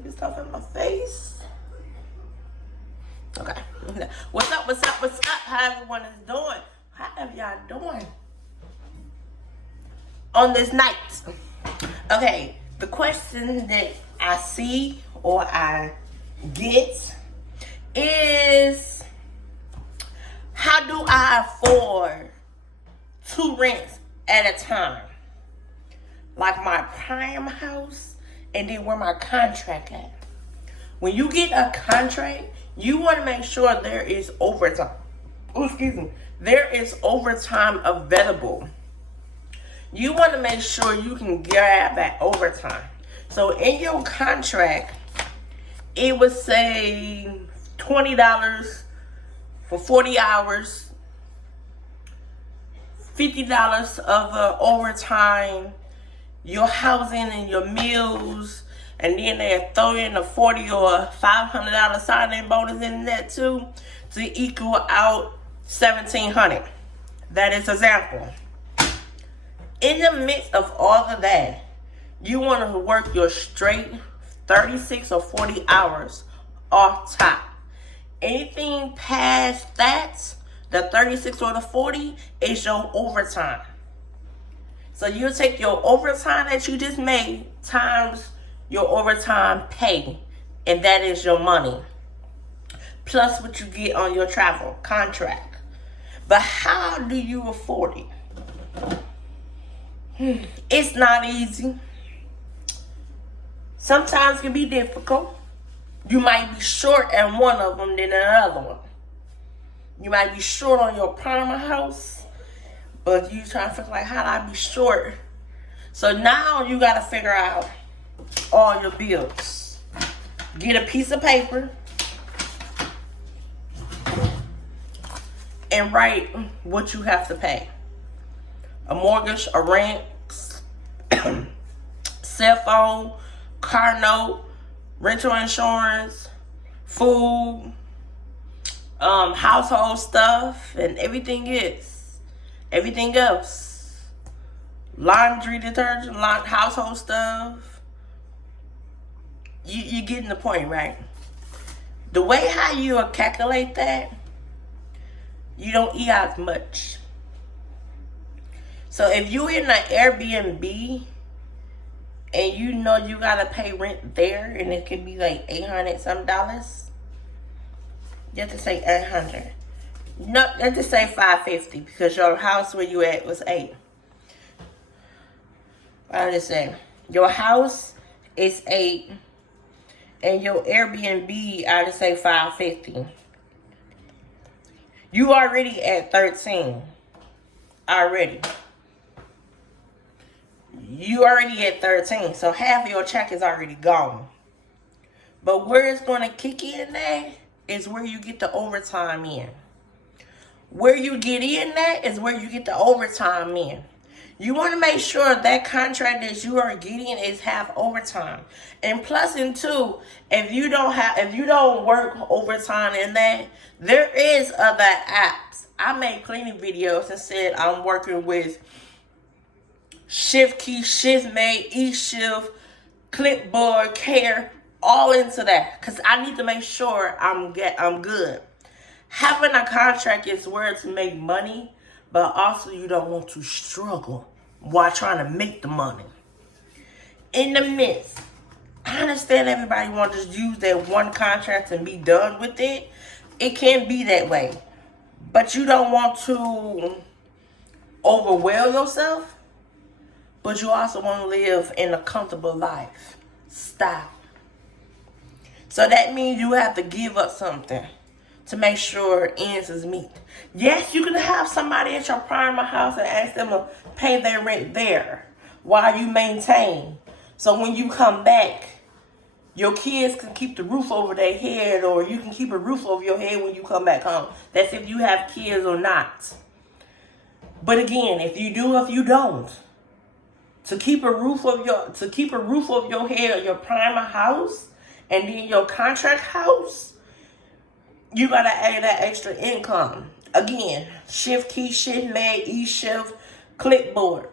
stupid stuff in my face. Okay. What's up? What's up? What's up? How everyone is doing? How have y'all doing on this night? Okay. The question that I see or I get is, how do I afford 2 rents at a time? Like my prime house and then where my contract at. When you get a contract, you want to make sure there is overtime. Oh, excuse me. There is overtime available. You want to make sure you can grab that overtime. So in your contract, it would say $20 for 40 hours, $50 of overtime, your housing and your meals, and then they throw in a $40 or $500 sign-in bonus in that too to equal out $1,700. That is example. In the midst of all of that, you want to work your straight 36 or 40 hours off top. Anything past that, the 36 or the 40, is your overtime. So you take your overtime that you just made times your overtime pay, and that is your money. Plus what you get on your travel contract. But how do you afford it? It's not easy. Sometimes it can be difficult. You might be short at one of them than another one. You might be short on your prime house, but you trying to figure like, how do I be short? So now you got to figure out all your bills. Get a piece of paper and write what you have to pay. A mortgage, a rent, cell phone, car note, rental insurance, food, household stuff, and everything else. Laundry detergent, household stuff. You getting the point, right? The way how you calculate that, you don't eat as much. So if you're in an Airbnb and you know you gotta pay rent there, and it could be like $800 some dollars, you have to say 800. No, let's just say $550 because your house where you at was 8. I just say your house is 8, and your Airbnb, I just say $550. You already at 13. Already. You already at 13, so half of your check is already gone. But where it's going to kick in at is where you get the overtime in. Where you get in at is where you get the overtime in. You want to make sure that contract that you are getting is half overtime. And plus in two, if you don't work overtime in that, there is other apps. I made plenty of videos and said I'm working with ShiftKey, ShiftMate, eShift, Clipboard, Care, all into that. Because I need to make sure I'm good. Having a contract is where to make money, but also you don't want to struggle while trying to make the money. In the midst, I understand everybody wants to just use that one contract and be done with it. It can be that way. But you don't want to overwhelm yourself, but you also want to live in a comfortable lifestyle. So that means you have to give up something to make sure ends is meet. Yes, you can have somebody at your prime house and ask them to pay their rent there while you maintain. So when you come back, your kids can keep the roof over their head, or you can keep a roof over your head when you come back home. That's if you have kids or not. But again, if you do, if you don't, to keep a roof over your head or your prime house and then your contract house, you gotta add that extra income. Again, ShiftKey, ShiftMate, eShift, Clipboard.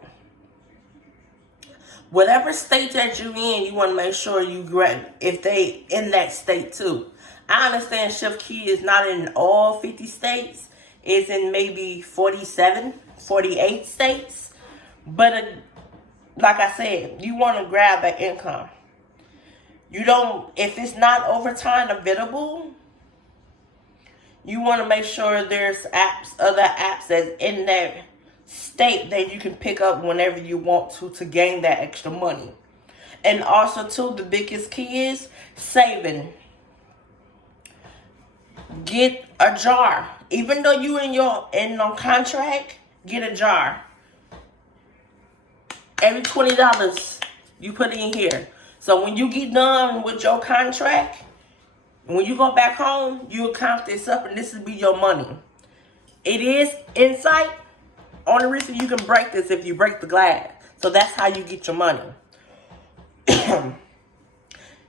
Whatever state that you in, you want to make sure you grab if they in that state too. I understand Chef Key is not in all 50 states. It's in maybe 47, 48 states. But like I said, you want to grab that income. You don't, if it's not overtime available, you want to make sure there's other apps that's in that state that you can pick up whenever you want to gain that extra money. And also too, the biggest key is saving. Get a jar. Even though you in on contract, get a jar. Every $20 you put in here. So when you get done with your contract, when you go back home, you'll count this up and this will be your money. It is insight. Only reason you can break this if you break the glass. So that's how you get your money.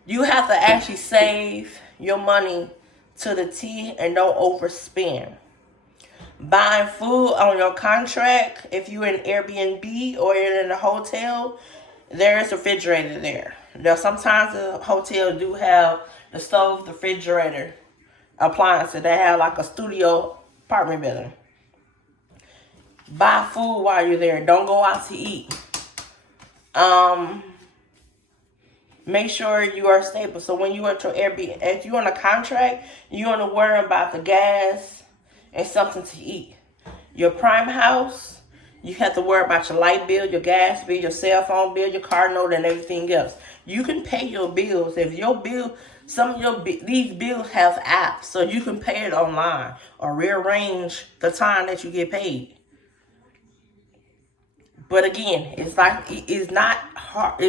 You have to actually save your money to the T and don't overspend. Buying food on your contract, if you're in Airbnb or in a hotel, there is a refrigerator there. Now, sometimes the hotel do have the stove, the refrigerator, appliances. They have like a studio apartment building. Buy food while you're there. Don't go out to eat. Make sure you are stable. So when you are to Airbnb, if you're on a contract, you want to worry about the gas and something to eat. Your prime house, you have to worry about your light bill, your gas bill, your cell phone bill, your car note, and everything else. You can pay your bills. If your bill, these bills have apps, so you can pay it online or rearrange the time that you get paid. But again, it's not hard.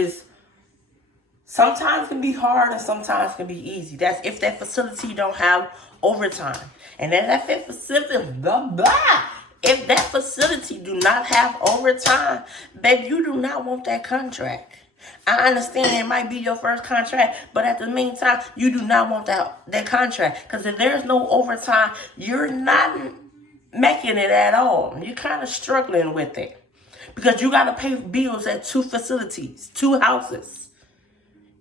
Sometimes can be hard and sometimes can be easy. That's if that facility don't have overtime. And then if that facility do not have overtime, babe, you do not want that contract. I understand it might be your first contract, but at the meantime, you do not want that contract. Because if there's no overtime, you're not making it at all. You're kind of struggling with it. Because you got to pay bills at 2 facilities, 2 houses.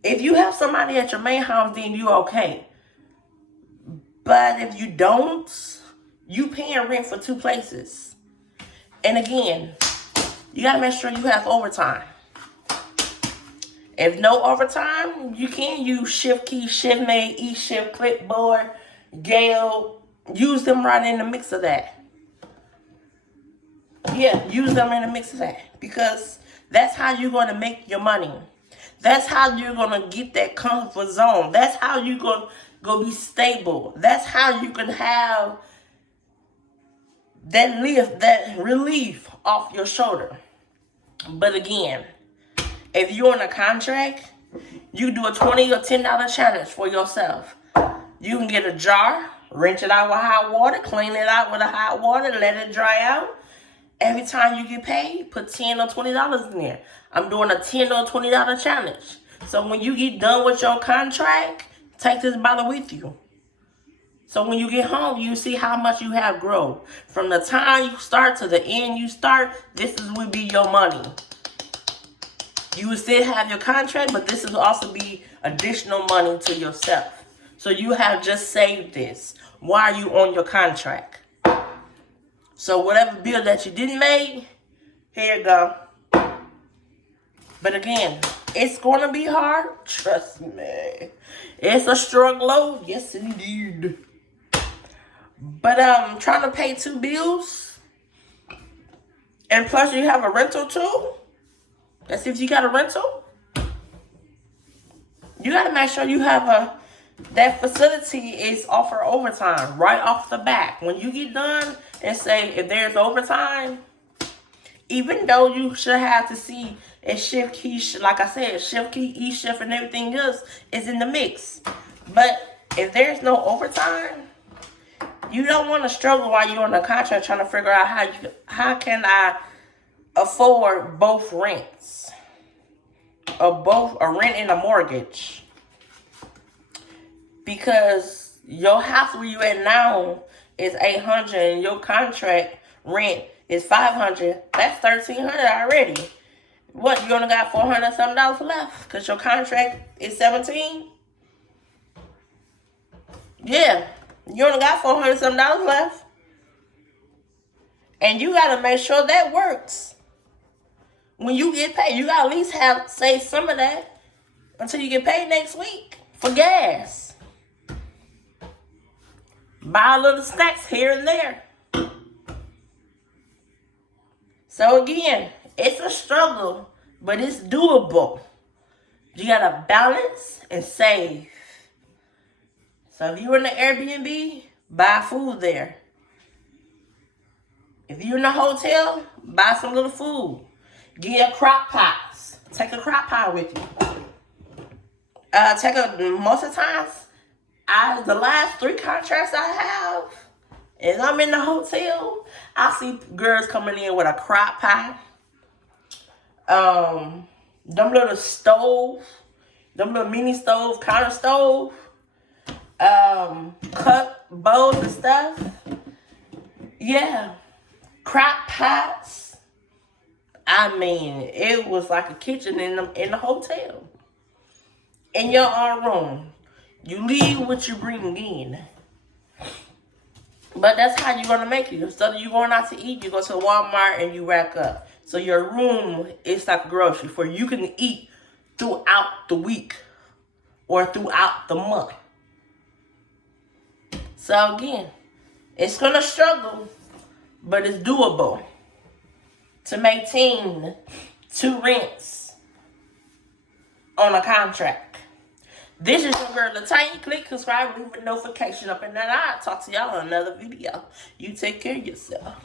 If you have somebody at your main house, then you're okay. But if you don't, you paying rent for 2 places. And again, you got to make sure you have overtime. If no overtime, you can use Shift Key, Shift Mate, eShift, Clipboard, Gale. Use them right in the mix of that. Yeah, use them in the mix of that. Because that's how you're going to make your money. That's how you're going to get that comfort zone. That's how you're going to go be stable. That's how you can have that lift, that relief off your shoulder. But again, if you're on a contract, you do a $20 or $10 challenge for yourself. You can get a jar, rinse it out with hot water, clean it out with a hot water, let it dry out. Every time you get paid, put $10 or $20 in there. I'm doing a $10 or $20 challenge. So when you get done with your contract, take this bottle with you. So when you get home, you see how much you have grown. From the time you start to the end you start, will be your money. You will still have your contract, but this will also be additional money to yourself. So you have just saved this while you on your contract. So whatever bill that you didn't make, here you go. But again, it's going to be hard. Trust me. It's a struggle. Yes, indeed. But trying to pay 2 bills. And plus you have a rental too. That's if you got a rental. You got to make sure you have that facility is offer overtime right off the bat. When you get done and say if there's overtime, even though you should have to see a Shift Key, like I said, Shift Key, eShift, and everything else is in the mix. But if there's no overtime, you don't want to struggle while you're on the contract trying to figure out how can I afford both rents or both a rent and a mortgage. Because your house where you at now is $800 and your contract rent is $500. That's $1,300 already. What, you only got $400 something left? Because your contract is 17? Yeah. You only got $400 something left. And you got to make sure that works. When you get paid, you got to at least save some of that until you get paid next week for gas. Buy little snacks here and there. So again, it's a struggle, but it's doable. You gotta balance and save. So if you're in the Airbnb, buy food there. If you're in a hotel, buy some little food. Get your crock pots. Take a crock pot with you. Most of the times, the last 3 contracts I have, and I'm in the hotel, I see girls coming in with a crock pot. Them little stove, them little mini stove, counter stove, cut bowls and stuff. Yeah. Crock pots. I mean, it was like a kitchen in the hotel. In your own room. You leave what you bring in. But that's how you're going to make it. Instead of you going out to eat, you go to Walmart and you rack up. So your room is like a grocery for you can eat throughout the week or throughout the month. So again, it's going to struggle, but it's doable to maintain 2 rents on a contract. This is your girl, Latanya. Click subscribe, leave a notification up, and then I'll talk to y'all in another video. You take care of yourself.